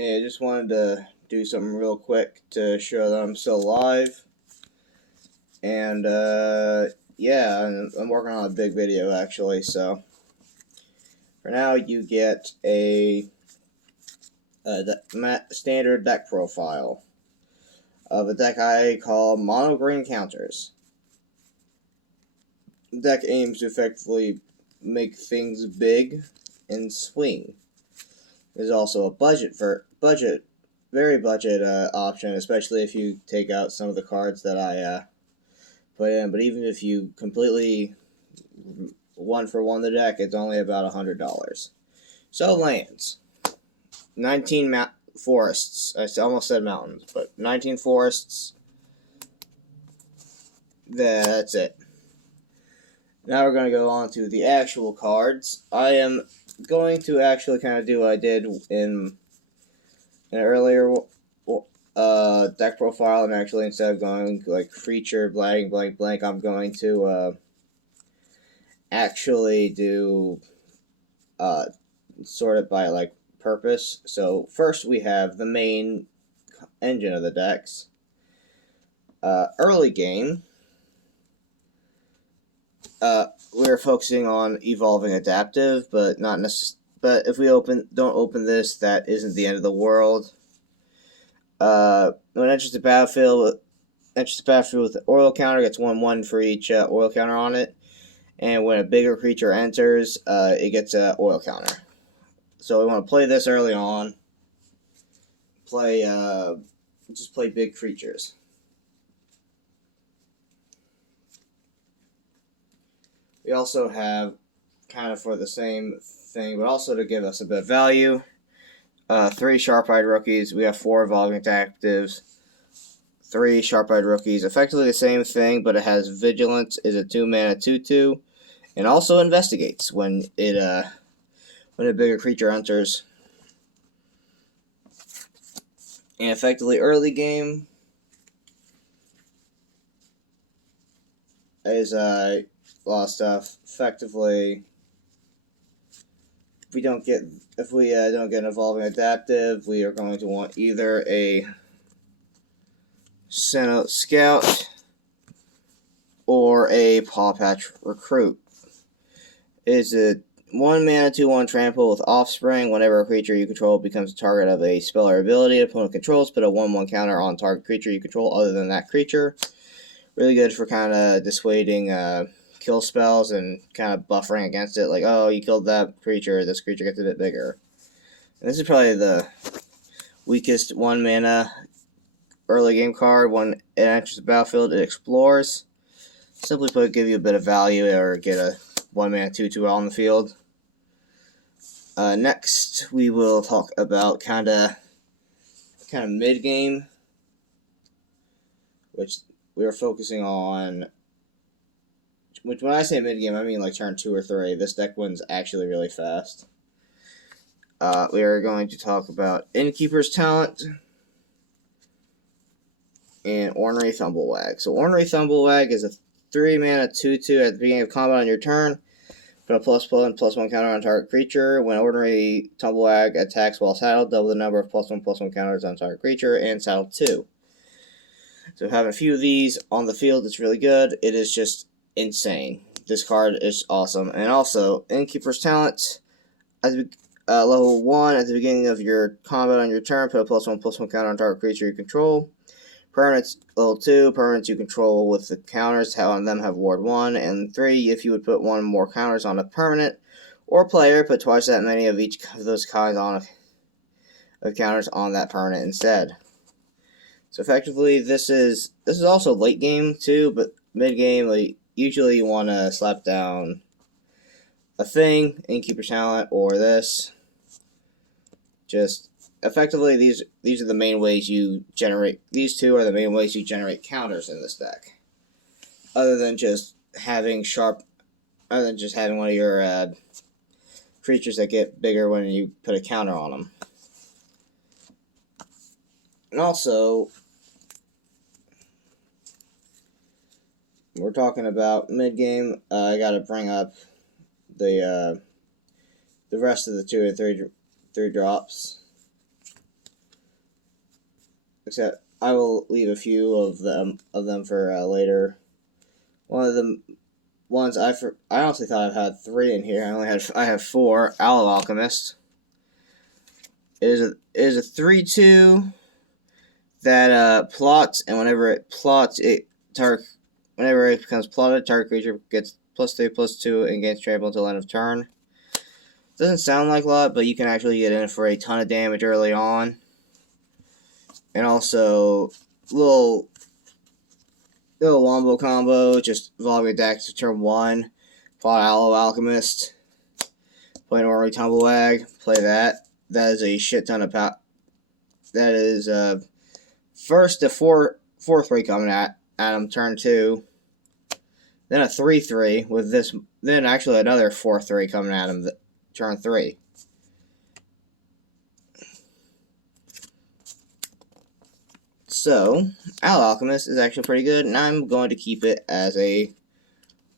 Hey, I just wanted to do something real quick to show that I'm still alive. And, yeah, I'm working on a big video, actually, so for now you get a standard deck profile of a deck I call Mono Green Counters. The deck aims to effectively make things big and swing. There's also a very budget option, especially if you take out some of the cards that I put in. But even if you completely one for one the deck, it's only about $100. So lands, 19 forests. I almost said mountains, but 19 forests. That's it. Now we're going to go on to the actual cards. I am going to actually kind of do what I did in an earlier deck profile. And actually, instead of going like creature blank blank blank, I'm going to actually do sort it by like purpose. So first we have the main engine of the decks. Early game, we're focusing on evolving adaptive, but not necessarily. But if we don't open this, that isn't the end of the world. When it enters the battlefield with the oil counter, gets 1/1 for each oil counter on it. And when a bigger creature enters, it gets an oil counter. So we want to play this early on. Just play big creatures. We also have, kind of for the same thing, but also to give us a bit of value, 3 Sharp-Eyed Rookies. We have 4 Evolving Adaptives, 3 Sharp-Eyed Rookies. Effectively the same thing, but it has Vigilance, is a 2-mana 2/2, and also investigates when a bigger creature enters. And effectively early game is a lot of stuff. Effectively, if we don't get an evolving adaptive, we are going to want either a Senate Scout or a Paw Patch Recruit. It is a 1-mana 2/1 trample with Offspring. Whenever a creature you control becomes a target of a spell or ability opponent controls, put a 1/1 counter on target creature you control other than that creature. Really good for kind of dissuading kill spells and kind of buffering against it. Like, oh, you killed that creature, this creature gets a bit bigger. And this is probably the weakest 1-mana early game card. When it enters the battlefield, it explores. Simply put, give you a bit of value or get a 1-mana 2/2 on the field. Next, we will talk about kind of mid game, which we are focusing on. Which, when I say mid game, I mean like turn 2 or 3. This deck wins actually really fast. We are going to talk about Innkeeper's Talent and Ornery Thumblewag. So Ornery Thumblewag is a 3-mana 2/2 at the beginning of combat on your turn. Put a +1/+1 counter on target creature. When Ornery Thumblewag attacks while saddled, double the number of +1/+1 counters on target creature and saddle 2. So having a few of these on the field is really good. It is just insane. This card is awesome. And also, Innkeeper's Talent, at level 1, at the beginning of your combat on your turn, put a +1/+1 counter on target creature you control. Permanents, level 2, permanents you control with the counters on them have ward 1, and 3, if you would put 1 more counters on a permanent or player, put twice that many of each of those kinds of counters on that permanent instead. So effectively, this is also late game too, but mid game, like, usually you want to slap down a thing, Innkeeper Talent, or this. Just effectively, these are the main ways you generate. These two are the main ways you generate counters in this deck. Other than just having one of your creatures that get bigger when you put a counter on them. And also, we're talking about mid game. I got to bring up the rest of the 2 or 3 drops. except I will leave a few of them for later. One of the ones I honestly thought I had 3 in here. I have 4. Owl Alchemist. It is a 3/2 that plots, and whenever it plots, whenever it becomes plotted, target creature gets +3/+2 and gains trample until end of turn. Doesn't sound like a lot, but you can actually get in for a ton of damage early on. And also, little wombo combo, just evolving deck to turn 1, plot Owl Alchemist, play an Ornery Tumblewag, play that. That is a shit ton of power. That is first a 4/3 coming at him turn 2, then a 3/3 with this, then actually another 4/3 coming at him turn 3. So, Owl Alchemist is actually pretty good, and I'm going to keep it as a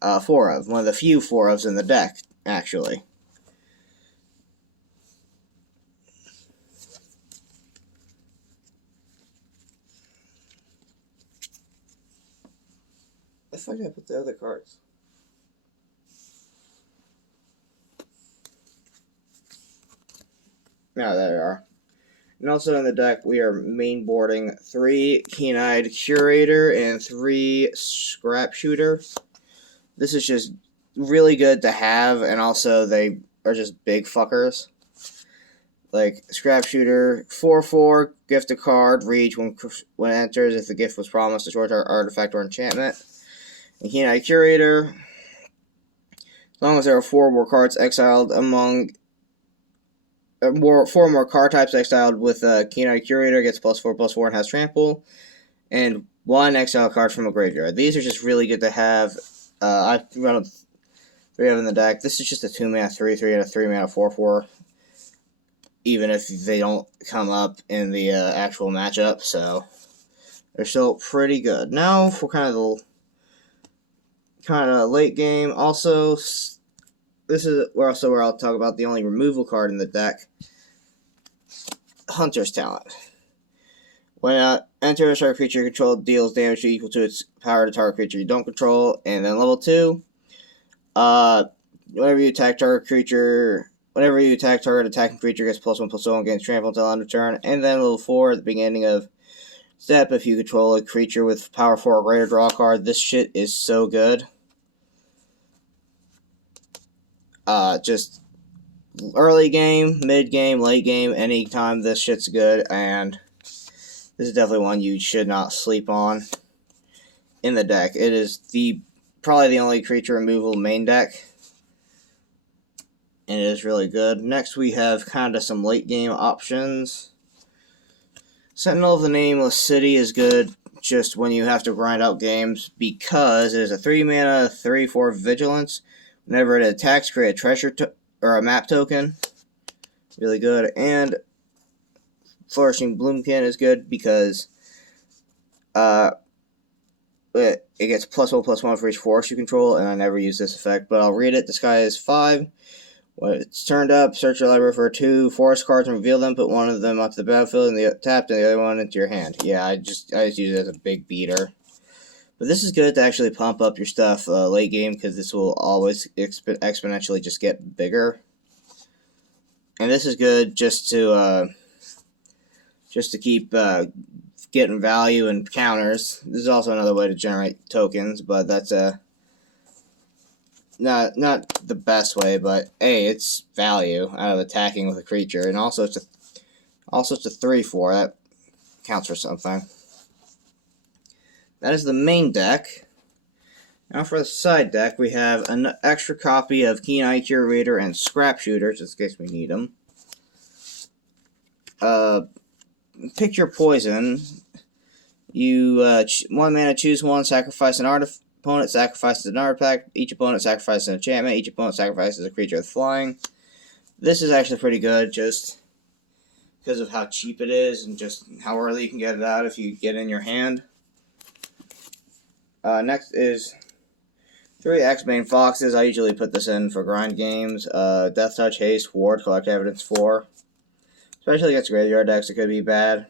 4-of. One of the few 4-ofs in the deck, actually. I thought I put the other cards. No, there they are. And also in the deck, we are main boarding 3 Keen-Eyed Curator and 3 Scrap Shooter. This is just really good to have, and also they are just big fuckers. Like, Scrap Shooter, 4/4, gift a card, reach when it enters if the gift was promised, a short artifact or enchantment. And Keen-Eyed Curator, as long as there are 4 more cards exiled among 4 more card types exiled with Keen-Eyed Curator, gets +4/+4 and has trample, and 1 exile card from a graveyard. These are just really good to have. I run 3 of in the deck. This is just a 2-mana 3/3 and a 3-mana 4/4, even if they don't come up in the actual matchup, so they're still pretty good. Now for kind of late game. Also, this is where I'll talk about the only removal card in the deck, Hunter's Talent. When enters, target creature you control deals damage equal to its power to target creature you don't control. And then level 2, whenever you attack target attacking creature gets +1/+1 against trample until end of turn. And then level 4, at the beginning of step, if you control a creature with power 4 or greater, draw a card. This shit is so good. Just early game, mid game, late game, anytime this shit's good, and this is definitely one you should not sleep on in the deck. It is probably the only creature removal main deck, and it is really good. Next we have kind of some late game options. Sentinel of the Nameless City is good just when you have to grind out games, because it is a 3-mana 3/4 vigilance. Whenever it attacks, create a treasure or a map token. Really good. And Flourishing Bloomkin is good because it gets +1/+1 for each forest you control, and I never use this effect, but I'll read it. The sky is 5. When it's turned up, search your library for 2 forest cards and reveal them. Put one of them onto the battlefield and tapped, and the other one into your hand. Yeah, I just use it as a big beater. But this is good to actually pump up your stuff late game, because this will always exponentially just get bigger. And this is good just to keep getting value and counters. This is also another way to generate tokens, but that's not the best way. But hey, it's value out of attacking with a creature, and also it's a 3/4 that counts for something. That is the main deck. Now for the side deck, we have an extra copy of Keen-Eyed Curator and Scrap Shooter, just in case we need them. Pick your poison. You 1 mana, choose 1, sacrifice an opponent sacrifices an artifact. Each opponent sacrifices an enchantment. Each opponent sacrifices a creature with flying. This is actually pretty good, just because of how cheap it is and just how early you can get it out if you get it in your hand. Next is 3 X-Bane Foxes. I usually put this in for grind games. Death Touch, Haste, Ward, Collect Evidence 4. Especially against graveyard decks, it could be bad.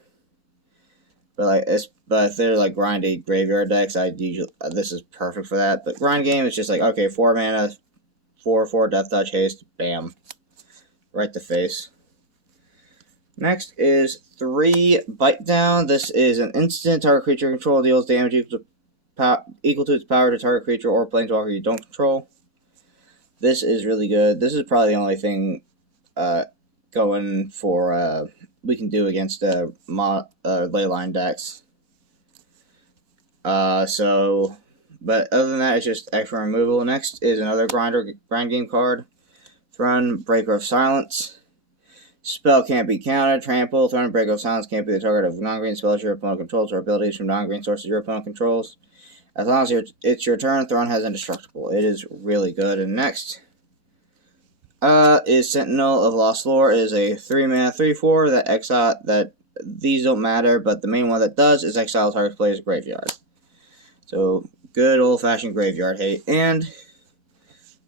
But if they're like grindy graveyard decks, I usually this is perfect for that. But grind game is just like, okay, 4 mana, 4/4 Death Touch haste, bam, right to face. Next is 3 Bite Down. This is an instant. Target creature control deals damage equal to its power to target creature or planeswalker you don't control. This is really good. This is probably the only thing going for we can do against Leyline decks. But other than that, it's just extra removal. Next is another grind game card. Thrun, Breaker of Silence. Spell can't be countered. Trample. Thrun, Breaker of Silence can't be the target of non-green spells your opponent controls or abilities from non-green sources your opponent controls. As long as it's your turn, Thrun has Indestructible. It is really good. And next is Sentinel of Lost Lore. It is a 3-mana 3/4 that these don't matter, but the main one that does is exile target player's graveyard. So good old-fashioned graveyard hate. And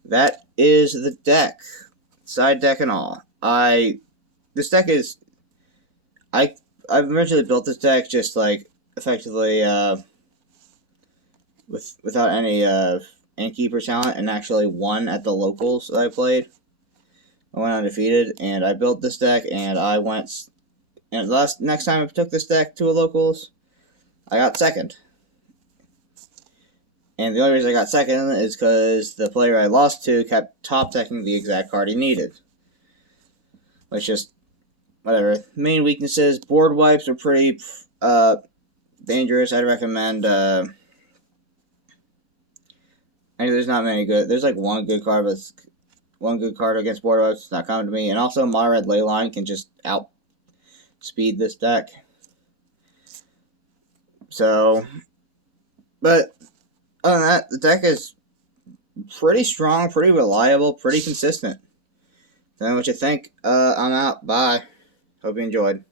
that is the deck. Side deck and all. This deck is... I've originally built this deck just like effectively without any Innkeeper talent, and actually won at the locals that I played. I went undefeated, and I built this deck, and I went... And next time I took this deck to a locals, I got second. And the only reason I got second is because the player I lost to kept top decking the exact card he needed. Which just, whatever. Main weaknesses, board wipes are pretty dangerous. I'd recommend, there's not many good, there's like one good card, but one good card against board wipes. It's not coming to me. And also, Mono Red Leyline can just outspeed this deck. So, but other than that, the deck is pretty strong, pretty reliable, pretty consistent. Tell me what you think. I'm out. Bye. Hope you enjoyed.